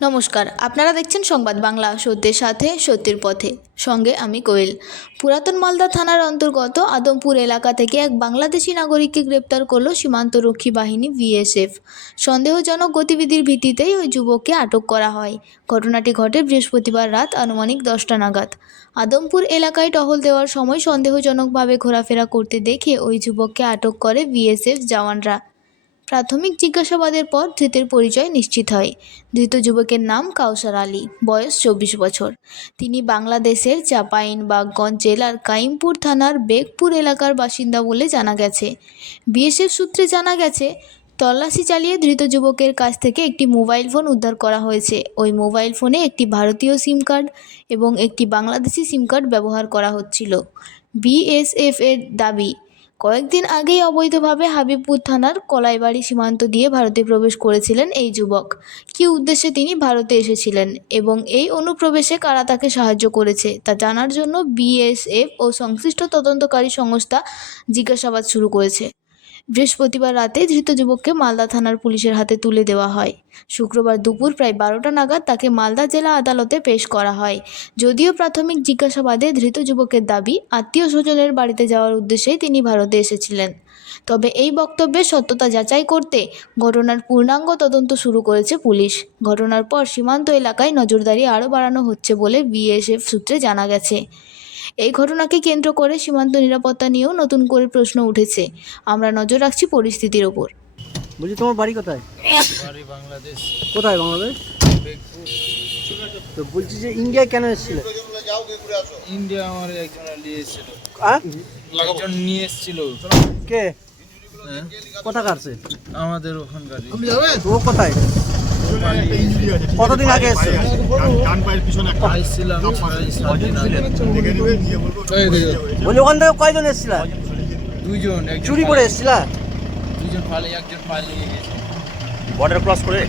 নমস্কার, আপনারা দেখছেন সংবাদ বাংলা, সত্যের সাথে সত্যের পথে। সঙ্গে আমি কোয়েল। পুরাতন মালদা থানার অন্তর্গত আদমপুর এলাকা থেকে এক বাংলাদেশি নাগরিককে গ্রেপ্তার করল সীমান্তরক্ষী বাহিনী বিএসএফ। সন্দেহজনক গতিবিধির ভিত্তিতেই ওই যুবককে আটক করা হয়। ঘটনাটি ঘটে বৃহস্পতিবার রাত আনুমানিক 10টা নাগাদ। আদমপুর এলাকায় টহল দেওয়ার সময় সন্দেহজনকভাবে ঘোরাফেরা করতে দেখে ওই যুবককে আটক করে বিএসএফ জওয়ানরা। প্রাথমিক জিজ্ঞাসাবাদের পর ধৃতের পরিচয় নিশ্চিত হয়। ধৃত যুবকের নাম কাউসার আলী, বয়স 24 বছর। তিনি বাংলাদেশের চাঁপাইনবাবগঞ্জ জেলার কাইমপুর থানার বেগপুর এলাকার বাসিন্দা বলে জানা গেছে। বিএসএফ সূত্রে জানা গেছে, তল্লাশি চালিয়ে ধৃত যুবকের কাছ থেকে একটি মোবাইল ফোন উদ্ধার করা হয়েছে। ওই মোবাইল ফোনে একটি ভারতীয় সিম কার্ড এবং একটি বাংলাদেশি সিম কার্ড ব্যবহার করা হচ্ছিল। বিএসএফ এর দাবি, কয়েকদিন আগেই অবৈধভাবে হাবিবপুর থানার কলাইবাড়ি সীমান্ত দিয়ে ভারতে প্রবেশ করেছিলেন এই যুবক। কী উদ্দেশ্যে তিনি ভারতে এসেছিলেন এবং এই অনুপ্রবেশে কারা তাকে সাহায্য করেছে তা জানার জন্য বিএসএফ ও সংশ্লিষ্ট তদন্তকারী সংস্থা জিজ্ঞাসাবাদ শুরু করেছে। বৃহস্পতিবার রাতে ধৃত যুবককে মালদা থানার পুলিশের হাতে তুলে দেওয়া হয়। শুক্রবার দুপুর প্রায় 12টা নাগাদ তাকে মালদা জেলা আদালতে পেশ করা হয়। যদিও প্রাথমিক জিজ্ঞাসাবাদে ধৃত যুবকের দাবি, আত্মীয় স্বজনের বাড়িতে যাওয়ার উদ্দেশ্যেই তিনি ভারতে এসেছিলেন। তবে এই বক্তব্যের সত্যতা যাচাই করতে ঘটনার পূর্ণাঙ্গ তদন্ত শুরু করেছে পুলিশ। ঘটনার পর সীমান্ত এলাকায় নজরদারি আরও বাড়ানো হচ্ছে বলে বিএসএফ সূত্রে জানা গেছে। এই ঘটনাকে কেন্দ্র করে সীমান্ত নিরাপত্তা নিয়েও নতুন করে প্রশ্ন উঠেছে। আমরা নজর রাখছি পরিস্থিতির ওপর। বলছি, তোমার বাড়ি কোথায়? বাড়ি বাংলাদেশ। কোথায় বাংলাদেশ? বেগপুর। তো বলছি যে ইন্ডিয়ায় কেন এসেছিলে? ইন্ডিয়া আমার একজন নিয়ে এসেছিল। একজন নিয়ে এসেছিল। কে? হ্যাঁ? কোথাকার সে? আমাদের ওখানকার। ও কোথায়? কতদিন আগে এসেছে? আসছিলাম 6-7 দিন আগে। বলি, ওখান থেকে কয়জন এসেছিলা? দুইজন। চুরি করে এসেছিলা? দুইজন পালিয়ে, একজন পালিয়ে গেছে। বর্ডার ক্রস করে?